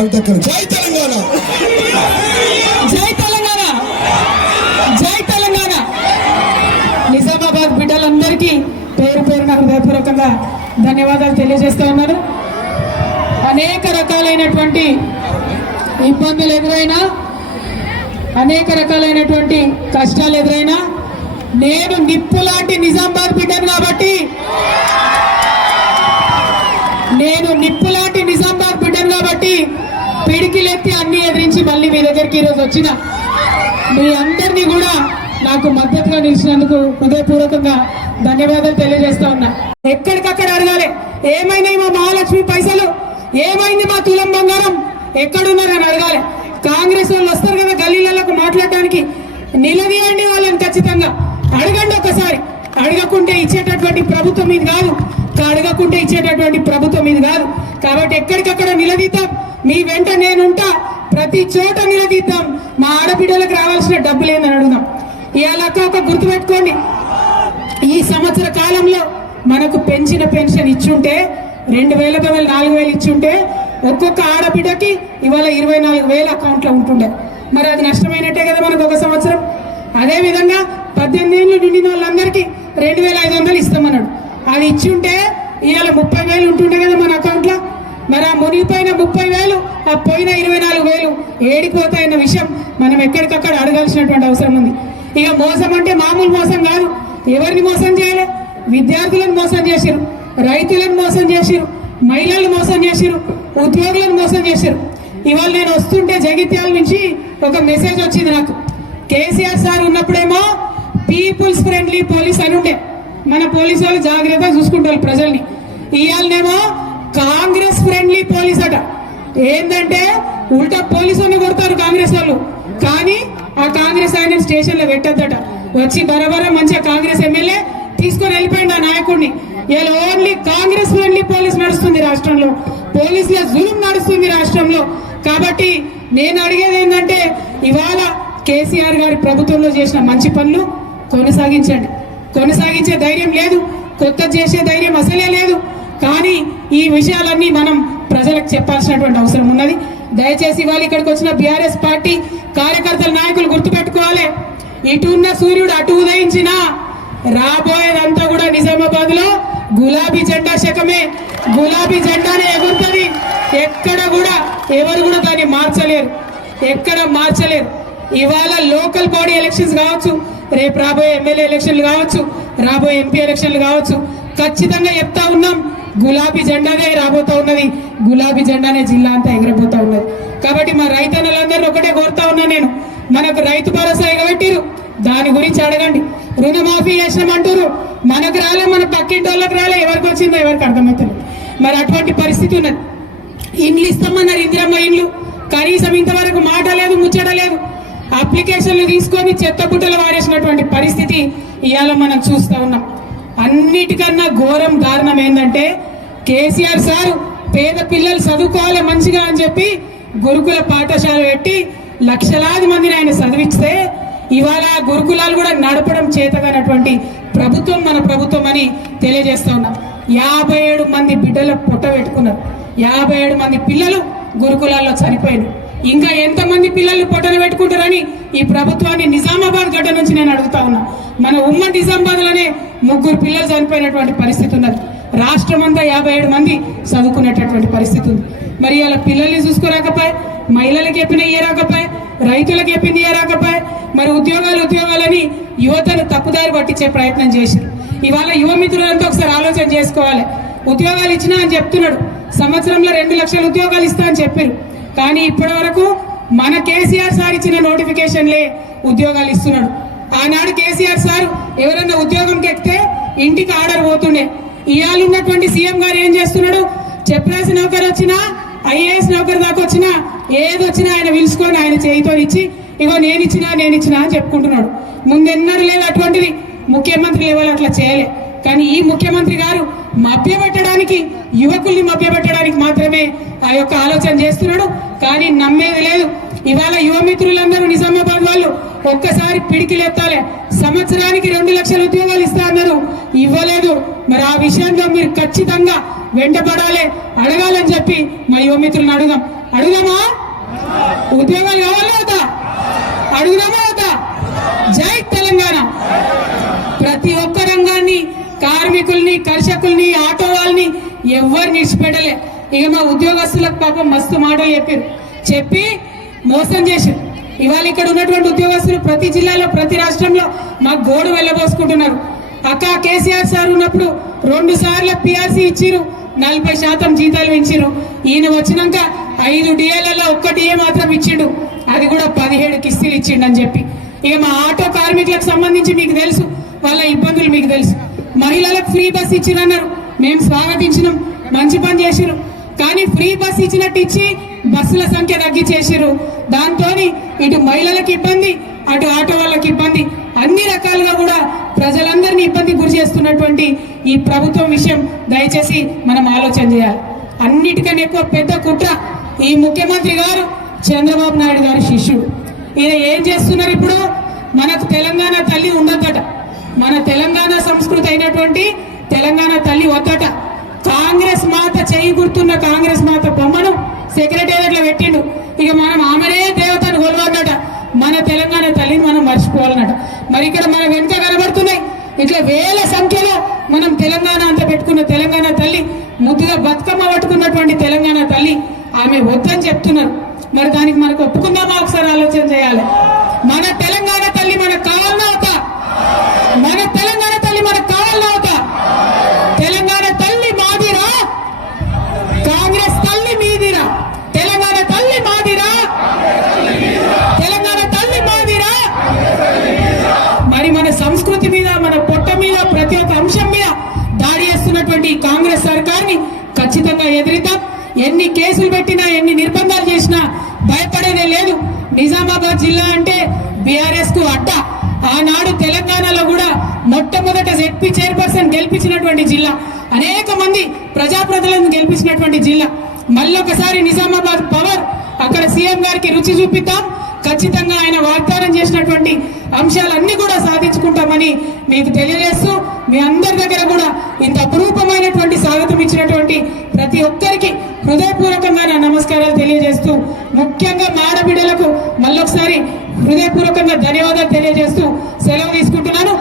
కవితకు జై తెలంగాణ, జై తెలంగాణ, జై తెలంగాణ. నిజామాబాద్ బిడ్డలందరికీ పేరు పేరున హృదయపూర్వకంగా ధన్యవాదాలు తెలియజేస్తూ ఉన్నాను. అనేక రకాలైనటువంటి ఇబ్బందులు ఎదురైనా, అనేక రకాలైనటువంటి కష్టాలు ఎదురైనా నేను నిప్పు లాంటి నిజామాబాద్ బిడ్డను కాబట్టి, నేను నిప్పులాంటి నిజామాబాద్ బిడ్డను కాబట్టి పిడికిలెత్తి అన్ని ఎదిరించి మళ్ళీ మీ దగ్గరికి ఈరోజు వచ్చిన మీ అందరినీ కూడా నాకు మద్దతుగా నిలిచినందుకు హృదయపూర్వకంగా ధన్యవాదాలు తెలియజేస్తా ఉన్నా. ఎక్కడికక్కడ అడగాలి, ఏమైనాయి మా మహాలక్ష్మి పైసలు, ఏమైంది మా తులం బంగారం, ఎక్కడున్నారని అడగాలి. కాంగ్రెస్ వాళ్ళు వస్తారు కదా గల్లీలకు మాట్లాడడానికి, నిలదీయండి వాళ్ళని, ఖచ్చితంగా అడగండి ఒకసారి. అడగకుంటే ఇచ్చేటటువంటి ప్రభుత్వం ఇది కాదు, అడగకుంటే ఇచ్చేటటువంటి ప్రభుత్వం ఇది కాదు. కాబట్టి ఎక్కడికక్కడ నిలదీద్దాం, మీ వెంట నేనుంటా, ప్రతి చోట నిలదీద్దాం. మా ఆడబిడ్డలకు రావాల్సిన డబ్బులు ఏందని అడుగుదాం. ఇవాళ ఒక గుర్తుపెట్టుకోండి, ఈ సంవత్సర కాలంలో మనకు పెంచిన పెన్షన్ ఇచ్చుంటే 2000 బదులు 4000 ఇచ్చుంటే ఒక్కొక్క ఆడబిడ్డకి ఇవాళ 24,000 అకౌంట్లో ఉంటుండే. మరి అది నష్టమైనట్టే కదా మనకు ఒక సంవత్సరం. అదేవిధంగా 18 ఏళ్ళు నిండిన వాళ్ళందరికీ 2500 ఇస్తామన్నాడు. అది ఇచ్చి ఉంటే ఇవాళ 30,000 ఉంటుండే కదా మన అకౌంట్లో. మరి ఆ మునిగిపోయిన 30,000, ఆ పోయిన 24,000 ఏడిపోతాయన్న విషయం మనం ఎక్కడికక్కడ అడగాల్సినటువంటి అవసరం ఉంది. ఇక మోసం అంటే మామూలు మోసం కాదు. ఎవరిని మోసం చేయలే? విద్యార్థులను మోసం చేసిరు, రైతులను మోసం చేసిరు, మహిళలను మోసం చేసిరు, ఉద్యోగులను మోసం చేసిరు. ఇవాళ నేను వస్తుంటే జగిత్యాల నుంచి ఒక మెసేజ్ వచ్చింది నాకు. కేసీఆర్ సార్ ఉన్నప్పుడేమో పీపుల్స్ ఫ్రెండ్లీ పోలీస్ అని ఉండే, మన పోలీసు వాళ్ళు జాగ్రత్తగా చూసుకుంటారు ప్రజల్ని. ఇవాళనేమో కాంగ్రెస్ ఫ్రెండ్లీ పోలీస్ అట. ఏంటంటే ఉల్టా పోలీసుని కొడతారు కాంగ్రెస్ వాళ్ళు, కానీ ఆ కాంగ్రెస్ ఆయన స్టేషన్ లో పెట్టద్దట. వచ్చి బరాబర మంచిగా కాంగ్రెస్ ఎమ్మెల్యే తీసుకొని వెళ్ళిపోయింది ఆ నాయకుడిని. ఇలా ఓన్లీ కాంగ్రెస్ ఫ్రెండ్లీ పోలీస్ నడుస్తుంది రాష్ట్రంలో, పోలీసుల జులుం నడుస్తుంది రాష్ట్రంలో. కాబట్టి నేను అడిగేది ఏంటంటే ఇవాళ కేసీఆర్ గారి ప్రభుత్వంలో చేసిన మంచి పనులు కొనసాగించండి. కొనసాగించే ధైర్యం లేదు, కొత్త చేసే ధైర్యం అసలే లేదు. కానీ ఈ విషయాలన్నీ మనం ప్రజలకు చెప్పాల్సినటువంటి అవసరం ఉన్నది. దయచేసి వాళ్ళు ఇక్కడికి వచ్చిన బీఆర్ఎస్ పార్టీ కార్యకర్తల నాయకులు గుర్తుపెట్టుకోవాలి, ఇటు ఉన్న సూర్యుడు అటు ఉదయించినా రాబోయేదంతా కూడా నిజామాబాద్ లో గులాబీ జెండా శకమే, గులాబీ జెండానే ఎగురుతుంది. ఎక్కడ కూడా ఎవరు కూడా దాన్ని మార్చలేరు, ఎక్కడ మార్చలేరు. ఇవాళ లోకల్ బాడీ ఎలక్షన్స్ కావచ్చు, రేపు రాబోయే ఎమ్మెల్యే ఎలక్షన్లు కావచ్చు, రాబోయే ఎంపీ ఎలక్షన్లు కావచ్చు, ఖచ్చితంగా చెప్తా ఉన్నాం గులాబీ జెండానే రాబోతా ఉన్నది, గులాబీ జెండానే జిల్లా అంతా ఎగరబోతా ఉన్నది. కాబట్టి మా రైతన్నలందరూ ఒకటే కోరుతా ఉన్నా నేను, మనకు రైతు భరోసా ఎగబెట్టిరు, దాని గురించి అడగండి. రుణమాఫీ చేసినామంటారు, మనకు రాలే, మన పక్కింటి వాళ్ళకి రాలే, ఎవరికి వచ్చిందో ఎవరికి అర్థమవుతుంది. మరి అటువంటి పరిస్థితి ఉన్నది. ఇండ్లు ఇస్తామన్నారు, ఇందిరమ్మ ఇండ్లు, కనీసం ఇంతవరకు మాట లేదు, ముచ్చట లేదు. అప్లికేషన్లు తీసుకొని చెత్త బుట్టలు వారేసినటువంటి పరిస్థితి ఇవాళ మనం చూస్తూ ఉన్నాం. అన్నిటికన్నా ఘోరం దారుణం ఏంటంటే కేసీఆర్ సారు పేద పిల్లలు చదువుకోవాలి మంచిగా అని చెప్పి గురుకుల పాఠశాల పెట్టి లక్షలాది మందిని ఆయన చదివిస్తే ఇవాళ గురుకులాలు కూడా నడపడం చేతగానటువంటి ప్రభుత్వం మన ప్రభుత్వం అని తెలియజేస్తా ఉన్నాం. 57 మంది బిడ్డల పొట్ట పెట్టుకున్నారు, 57 మంది పిల్లలు గురుకులాల్లో చనిపోయారు. ఇంకా ఎంతమంది పిల్లలు పొట్టన పెట్టుకుంటారని ఈ ప్రభుత్వాన్ని నిజామాబాద్ గడ్డ నుంచి నేను అడుగుతా ఉన్నా. మన ఉమ్మడి నిజామాబాద్ లోనే 3 పిల్లలు చనిపోయినటువంటి పరిస్థితి ఉన్నది. రాష్ట్రం అంతా 57 మంది చదువుకునేటటువంటి పరిస్థితి ఉంది. మరి అలా పిల్లల్ని చూసుకోరాకపోయి, మహిళలకు చెప్పిన ఇయ్యరాకపోయి, రైతులకు చెప్పింది ఇయ్యరాకపోయి, మరి ఉద్యోగాలని యువతను తప్పుదారి పట్టించే ప్రయత్నం చేశారు. ఇవాళ యువ మిత్రులంతా ఒకసారి ఆలోచన చేసుకోవాలి. ఉద్యోగాలు ఇచ్చినా అని చెప్తున్నాడు, సంవత్సరంలో 2 లక్షల ఉద్యోగాలు ఇస్తా అని చెప్పారు. కానీ ఇప్పటి వరకు మన కేసీఆర్ సార్ ఇచ్చిన నోటిఫికేషన్లే ఉద్యోగాలు ఇస్తున్నాడు. ఆనాడు కేసీఆర్ సార్ ఎవరన్నా ఉద్యోగంకి ఎక్కితే ఇంటికి ఆర్డర్ పోతుండే. ఇవాళ ఉన్నటువంటి సీఎం గారు ఏం చేస్తున్నాడు, చెప్పరాసి నౌకరు వచ్చినా, ఐఏఎస్ నౌకరు దాకా వచ్చినా, ఏదొచ్చినా ఆయన పిలుచుకొని ఆయన చేయితో ఇచ్చి ఇగో నేను ఇచ్చినా అని చెప్పుకుంటున్నాడు. ముందెన్నడూ లేదు అటువంటిది, ముఖ్యమంత్రి లెవెల్ అట్లా చేయలే. కానీ ఈ ముఖ్యమంత్రి గారు మభ్యపెట్టడానికి, యువకుల్ని మభ్యపెట్టడానికి మాత్రమే ఆ యొక్క ఆలోచన చేస్తున్నాడు. కానీ నమ్మేది లేదు. ఇవాళ యువ మిత్రులందరూ నిజామాబాద్ వాళ్ళు ఒక్కసారి పిడికిలెత్తాలి. సంవత్సరానికి 2 లక్షల ఉద్యోగాలు ఇస్తా అన్నారు, ఇవ్వలేదు. మరి ఆ విషయంలో మీరు ఖచ్చితంగా వెంటపడాలి, అడగాలని చెప్పి మా యువమిత్రులను అడుగుదామా? ఉద్యోగాలు కావాలా వద్దా? అడుగుదామా వద్దా? జై తెలంగాణ. ప్రతి ఒక్క రంగాన్ని, కార్మికుల్ని, కర్షకుల్ని, ఆటో వాళ్ళని ఎవరు నిడిచిపెట్టలే. ఇక మా ఉద్యోగస్తులకు పాపం మస్తు మాటలు చెప్పి మోసం చేశారు. ఇవాళ ఇక్కడ ఉన్నటువంటి ఉద్యోగస్తులు ప్రతి జిల్లాలో, ప్రతి రాష్ట్రంలో మా గోడు వెళ్ళబోసుకుంటున్నారు. అక్క కేసీఆర్ సార్ ఉన్నప్పుడు 2 సార్లు పిఆర్సీ ఇచ్చిరు, 40% జీతాలు పెంచిరు. ఈయన వచ్చినాక 5 డిఏలలో 1 డిఏ మాత్రం ఇచ్చిండు, అది కూడా 17 కిస్తీలు ఇచ్చిండు అని చెప్పి. ఇక మా ఆటో కార్మికులకు సంబంధించి మీకు తెలుసు, వాళ్ళ ఇబ్బందులు మీకు తెలుసు. మహిళలకు ఫ్రీ బస్ ఇచ్చిరన్నారు, మేము స్వాగతించినాం, మంచి పని చేసిరు. కానీ ఫ్రీ బస్ ఇచ్చినట్టు ఇచ్చి బస్సుల సంఖ్య తగ్గించేసారు. దాంతో ఇటు మహిళలకు ఇబ్బంది, అటు ఆటో వాళ్ళకి ఇబ్బంది, అన్ని రకాలుగా కూడా ప్రజలందరినీ ఇబ్బంది గురి చేస్తున్నటువంటి ఈ ప్రభుత్వం విషయం దయచేసి మనం ఆలోచన చేయాలి. అన్నిటికన్నా ఎక్కువ పెద్ద కుట్ర ఈ ముఖ్యమంత్రి గారు చంద్రబాబు నాయుడు గారి శిష్యుడు. ఈయన ఏం చేస్తున్నారు? ఇప్పుడు మనకు తెలంగాణ తల్లి ఉండదట, మన తెలంగాణ సంస్కృతి అయినటువంటి తెలంగాణ తల్లి వద్దట. కాంగ్రెస్ మాత చేయి గుర్తున్న కాంగ్రెస్ మాత బొమ్మను సెక్రటేరియట్ లో పెట్టిండు. ఇక మనం ఆమెనే దేవతను కొలవన్నట, మన తెలంగాణ తల్లిని మనం మర్చిపోవాలన్నట. మరి ఇక్కడ మన వెనుక కనబడుతున్నాయి ఇట్లా వేల సంఖ్యలో మనం తెలంగాణ అంతా పెట్టుకున్న తెలంగాణ తల్లి, ముద్దుగా బతుకమ్మ పట్టుకున్నటువంటి తెలంగాణ తల్లి, ఆమె వద్దని చెప్తున్నారు. మరి దానికి మనకు ఒప్పుకుందామా? ఒకసారి ఆలోచన చేయాలి. మన తెలంగాణ తల్లి మనకు కావాలన్నా అవుతా? మన తెలంగాణ తల్లి మనకు కావాలన్నా అవుతా? తెలంగాణ తల్లి మాదిరా, కాంగ్రెస్ తల్లి మీదిరా. తెలంగాణ తల్లి మాదిరా, తెలంగాణ తల్లి మాదిరా. మరి మన సంస్కృతి మీద, మన పొట్ట మీద, ప్రతి ఒక్క అంశం మీద దాడి చేస్తున్నటువంటి కాంగ్రెస్ సర్కార్ని ఖచ్చితంగా ఎదిరిద్దాం. ఎన్ని కేసులు పెట్టినా, ఎన్ని నిర్బంధాలు చేసినా భయపడేదే లేదు. నిజామాబాద్ జిల్లా అంటే బీఆర్ఎస్ కు అడ్డ. ఆనాడు తెలంగాణలో కూడా మొట్టమొదట జెడ్పీ చైర్పర్సన్ గెలిపించినటువంటి జిల్లా, అనేక మంది ప్రజాప్రతినిధులను గెలిపించినటువంటి జిల్లా. మళ్ళొకసారి నిజామాబాద్ పవర్ అక్కడ సీఎం గారికి రుచి చూపిద్దాం. ఖచ్చితంగా ఆయన వాగ్దానం చేసినటువంటి అంశాలన్నీ కూడా సాధించుకుంటామని మీకు తెలియజేస్తూ, మీ అందరి దగ్గర కూడా ఇంత అపురూపమైనటువంటి స్వాగతం ఇచ్చినటువంటి ప్రతి ఒక్కరికి హృదయపూర్వకంగా నా నమస్కారాలు తెలియజేస్తూ, ముఖ్యంగా మా ఆడబిడ్డలకు మళ్ళొకసారి హృదయపూర్వకంగా ధన్యవాదాలు తెలియజేస్తూ సెలవు తీసుకుంటున్నాను.